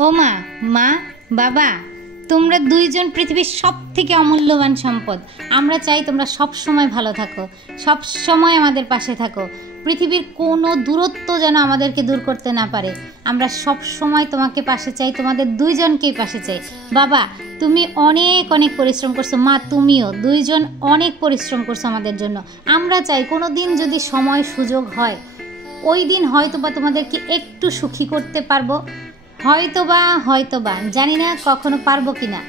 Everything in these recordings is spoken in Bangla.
ও মা, মা, বাবা, তোমরা দুইজন পৃথিবীর সবথেকে অমূল্যবান সম্পদ। আমরা চাই তোমরা সব সময় ভালো থাকো, সব সময় আমাদের পাশে থাকো। পৃথিবীর কোনো দূরত্ব যেন আমাদেরকে দূর করতে না পারে। আমরা সব সময় তোমাকে পাশে চাই, তোমাদের দুইজনকেই পাশে চাই। বাবা, তুমি অনেক অনেক পরিশ্রম করছো, মা তুমিও, দুইজন অনেক পরিশ্রম করছো আমাদের জন্য। আমরা চাই কোনো দিন যদি সময় সুযোগ হয়, ওই দিন হয়তোবা তোমাদেরকে একটু সুখী করতে পারবো। হয়তোবা জানি না কখনো পারবো কিনা,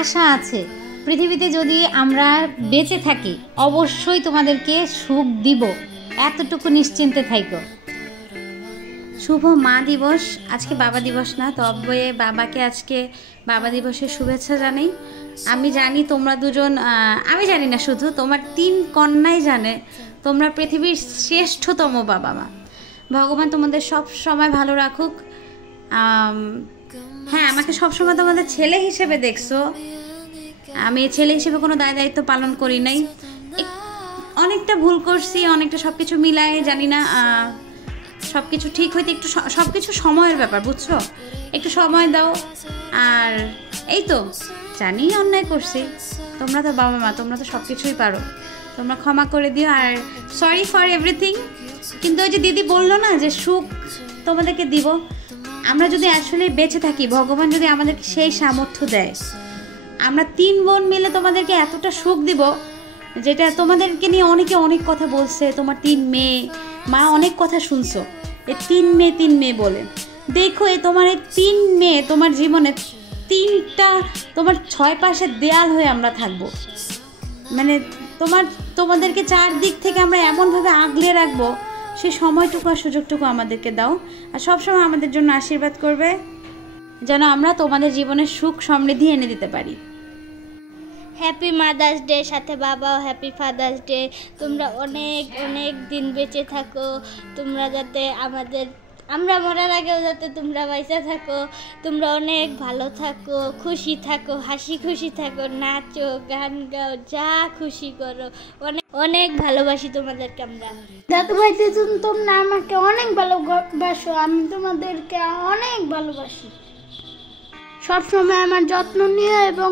আশা আছে। পৃথিবীতে যদি আমরা বেঁচে থাকি অবশ্যই তোমাদেরকে সুখ দিব, এতটুকু নিশ্চিন্তে থাইকো। শুভ মা দিবস। আজকে বাবা দিবস না, তবে বাবাকে আজকে বাবা দিবসের শুভেচ্ছা জানাই। আমি জানি তোমরা দুজন, আমি জানি না, শুধু তোমার 3 কন্যাই জানে তোমরা পৃথিবীর শ্রেষ্ঠতম বাবা মা। ভগবান তোমাদের সব সময় ভালো রাখুক। হ্যাঁ, আমাকে সবসময় তোমাদের ছেলে হিসেবে দেখছো, আমি ছেলে হিসেবে কোনো দায়িত্ব পালন করি নাই। অনেকটা ভুল করছি, অনেকটা সব কিছু মিলাই, জানি না সব কিছু ঠিক হইতে একটু, সব কিছু সময়ের ব্যাপার, বুঝছো? একটু সময় দাও। আর এই তো জানি অন্যায় করছি, তোমরা তো বাবা মা, তোমরা তো সব কিছুই পারো, তোমরা ক্ষমা করে দিও। আর সরি ফর এভরিথিং। কিন্তু ওই যে দিদি বললো না যে সুখ তোমাদেরকে দিব, আমরা যদি আসলে বেঁচে থাকি, ভগবান যদি আমাদেরকে সেই সামর্থ্য দেয়, আমরা 3 বোন মিলে তোমাদেরকে এতটা সুখ দিব, যেটা তোমাদেরকে নিয়ে অনেকে অনেক কথা বলছে। তোমার 3 মেয়ে, মা অনেক কথা শুনছো, এই 3 মেয়ে বলে। দেখো তোমার এই 3 মেয়ে তোমার জীবনে 3টা তোমার 6 পাশের দেয়াল হয়ে আমরা থাকবো। মানে তোমাদেরকে 4 দিক থেকে আমরা এমনভাবে আগলে রাখবো, সেই সময়টুকু আর সুযোগটুকু আমাদেরকে দাও। আর সবসময় আমাদের জন্য আশীর্বাদ করবে, যেন আমরা তোমাদের জীবনে সুখ সমৃদ্ধি এনে দিতে পারি। হ্যাপি মাদার্স ডে, সাথে বাবাও হ্যাপি ফাদার্স ডে। তোমরা অনেক অনেক দিন বেঁচে থাকো, তোমরা যাতে আমরা মরার আগেও যাতে তোমরা বেঁচে থাকো, তোমরা অনেক ভালো থাকো, খুশি থাকো, হাসি খুশি থাকো, নাচো, গান গাও, যা খুশি করো। অনেক অনেক ভালোবাসি তোমাদেরকে আমরা। দাদু ভাই, তোমরা আমাকে অনেক ভালোবাসো, আমি তোমাদেরকে অনেক ভালোবাসি। সবসময় আমার যত্ন নিও এবং